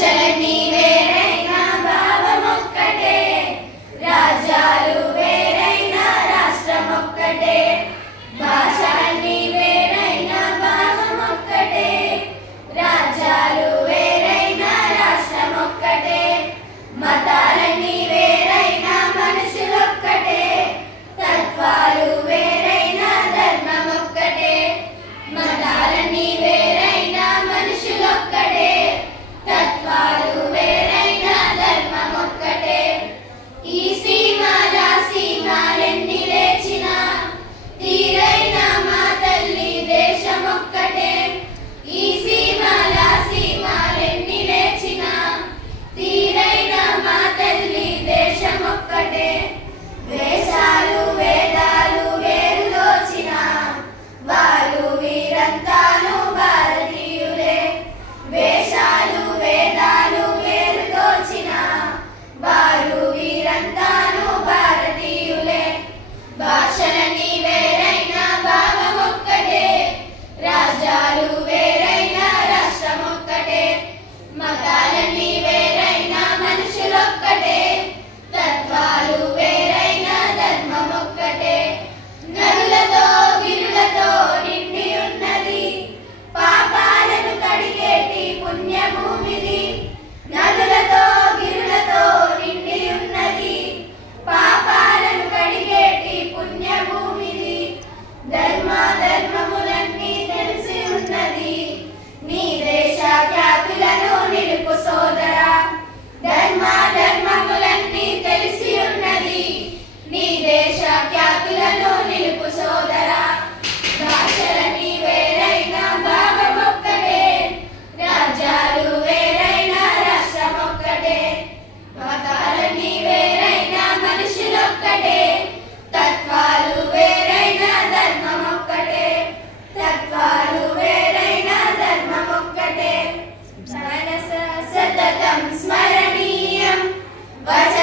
భాషలన్నీ వేరైన భావమొక్కటే, రాజ్యాలు వేరైన రాష్ట్రమొక్కటే. భాషలన్నీ వేరైన భావమొక్కటే, రాజ్యాలు వేరైన రాష్ట్రమొక్కటే. మతాలన్నీ వేరైన మనుషులొక్కటే, తత్వాలు వేరైన ధర్మమొక్కటే. మతాలన్నీ వేరైన మనుషులొక్కటే, తత్వాలు వేరైన ధర్మమొక్కటే. ఈ సీమాల సీమాలెన్ని లేచినా తీరైన మా తల్లి దేశమొక్కటే. ఈ సీమాల సీమాలెన్ని లేచినా తీరైన మా తల్లి దేశమొక్కటే. వేషాలు వేదాలు వేరు దోచిన వారు వీరంతాను భారతీయులే. వేషాలు వేదాలు వేరు దోచిన వారు వీరంతాను భారతీయులే. భాషలన్నీ వేరైన భావమొక్కటే, రాజ్యాలు వేరైన రాష్ట్రమొక్కటే. మతాలన్నీ వేరైన మనుషులొక్కటే, తత్వాలు వేరైన ధర్మమొక్కటే. నదులతో గిరులతో నిండి ఉన్నది, పాపాలను కడిగేటి పుణ్యభూమిది. నదులతో గిరులతో నిండి ఉన్నది, పాపాలను కడిగేటి పుణ్యభూమిది. ధర్మములన్నీ తెలిసి ఉన్నది, నీ దేశ ఖ్యాతులను నిలుపు సోదరా. ధర్మములన్నీ తెలిసి ఉన్నది, నీ దేశ ఖ్యాతులను నిలుపు సోదరా. భాషలన్నీ వేరైన భావమొక్కటే, రాజ్యాలు వేరైన రాష్ట్రమొక్కటే. మతాలన్నీ వేరైన మనుషులొక్కటే, తత్వాలు వేరైన ధర్మమొక్కటే. తత్వాలు వేరైన ధర్మమొక్కటే. మనస సతతం స్మరణీయం వచ